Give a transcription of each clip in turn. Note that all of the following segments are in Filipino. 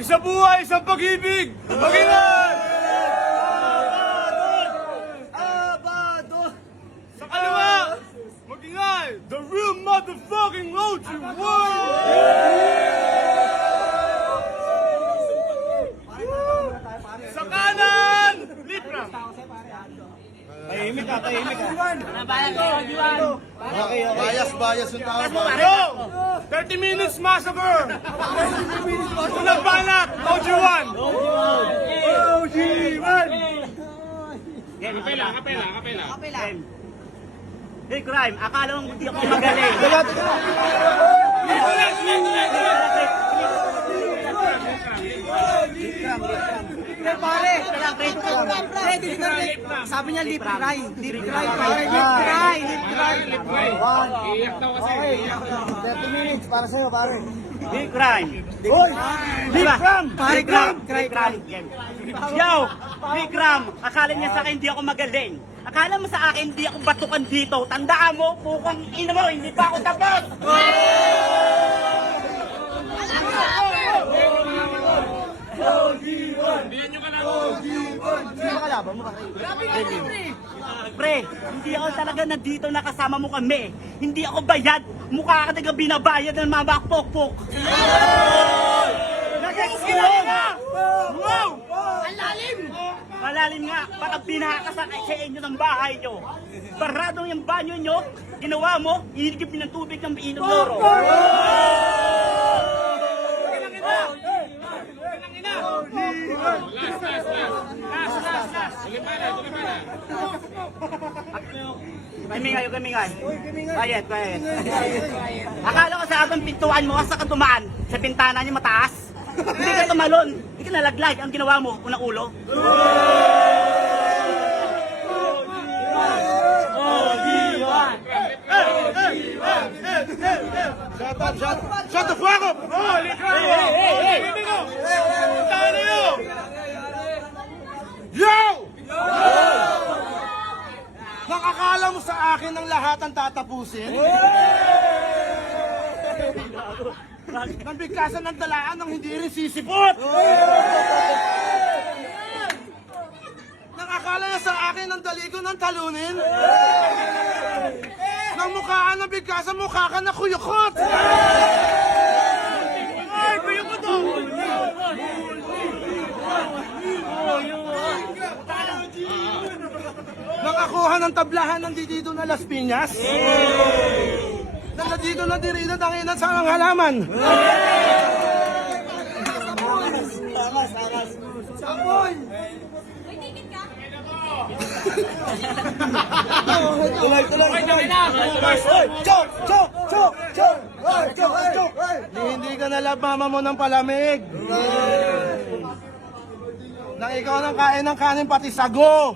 Isa buhay, isang pag-ibig! Mag-ingat! Sa kaliwa! Mag-ingay! The real motherfucking OG Sa kanan! Lipram! Tahimik ka, tahimik ka. Bias yung tao. Yo! 30 minutes massacre! Unang banat! OG1! OG1! Kapela. Hey, crime. Akala mo hindi ako magaling. Pare! Sabi niya lip cry. Lip cry. Okay, 30 minutes para sa'yo, pare. Hey, crime. Hoy! Bikram! Pare, Bikram! cry. Yo! Bikram! Akala niya sa akin hindi ako magaling. Akala mo sa akin hindi ako batukan dito. Tandaan mo, pukang ina mo, hindi pa ako tapos! Sino kalaban mo? Pre, hindi ako talaga nandito nakasama mo kami. Hindi ako bayad. Mukha ka talaga binabayad ng mga pokpok. Nag-explain na! Wow! Malalim nga, baka pinakasakay sa inyo ng bahay nyo. Baradong yung banyo nyo, ginawa mo, inigipin ng tubig ng inom loro. Kamingay. Quiet. Akala ko sa abang pintuan mo, asa ka tumaan? Sa bintana niya mataas? Hindi ka tumalon, hindi ka nalaglag. Ang ginawa mo, unang ulo. Shut the fuck up! Oh, Yo! Nakakala mo sa akin ang lahat ang tatapusin? Nang bigkasan ng talaan ng hindi rin sisipot! Nakakala na sa akin ang daligo ng talunin? Nang mukhaan ng bigkasan, mukha ka na kuyukot! Ay, kuyukot to! Nakakuha ng tablahan ng dito na Las Piñas? Nandito na dirito tanginan sa mga halaman. Sapoy! Chok! Hindi ka nalab mama mo ng palamig. Nang ikaw nang kain ng kanin pati sago.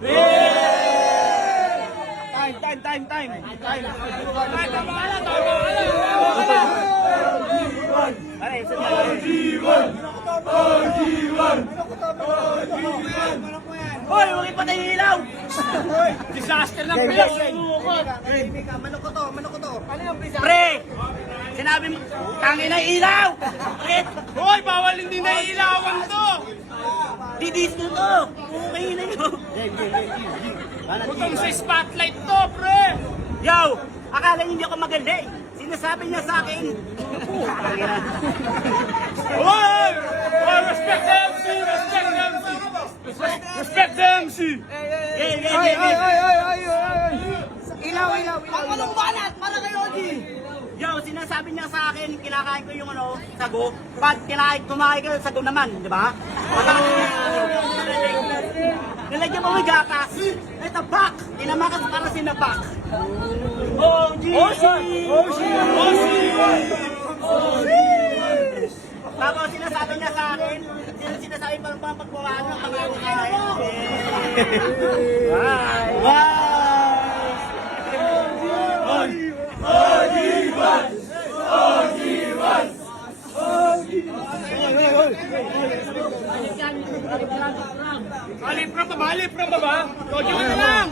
Time. Hoy, huwag ipatay yung ilaw! Disaster ng Pilas. Manok ko to. Pre! Sinabi mo, tangin na ilaw! Bakit? Hoy, bawal hindi na ilawan to. Didis ko to! Okay na yun! Butang sa spotlight to, pre. Yo! Akala niyo hindi ako magaling! Sinasabi niya sa akin! Hoy! Hoy, respect the MC! Respect the MC! Ilaw. Pagpalong banat para kay Oji. Yo, sinasabi niya sa akin, kinakain ko yung sago. Pag kumain ka sago naman, di ba? Nalagyan mo may gatas. Ay, tabak! Tinamakas para sinapak. Tapos sinasabi niya sa akin, sinasabi parang pagbukaan ng pangangakain. Malipram pa ba? Tojo na lang!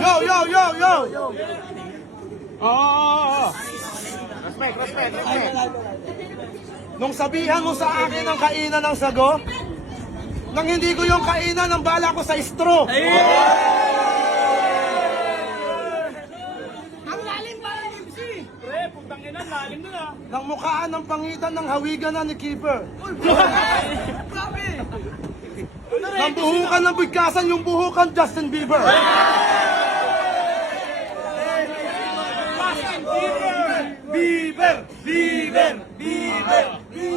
Yo! Oo. Respect. respect. Nung sabihan mo sa akin ang kainan ng sago, nang hindi ko yung kainan ng bala ko sa straw. Ang lalim ba ng MC? Pre, putang ina, lalim na. Nang mukhaan ng pangitan ng hawigan na ni Keeper. Grabe. Nang buhukan ng bigkasan yung buhukan Justin Bieber. Bieber! Bieber! Bieber!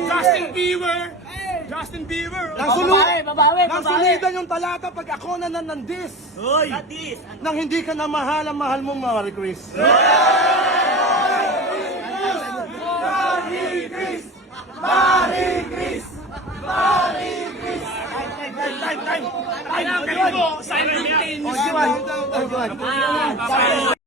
Justin Bieber! Justin Bieber! Nang sunod, Babawi. nang sulidan yung talata pag ako na nanandis. Hoy! Atis! Nang hindi ka na mahal ang mahal mong Marie Chris. Time! Time! Time! Time! Time! Time! Time! Time! Time! Time!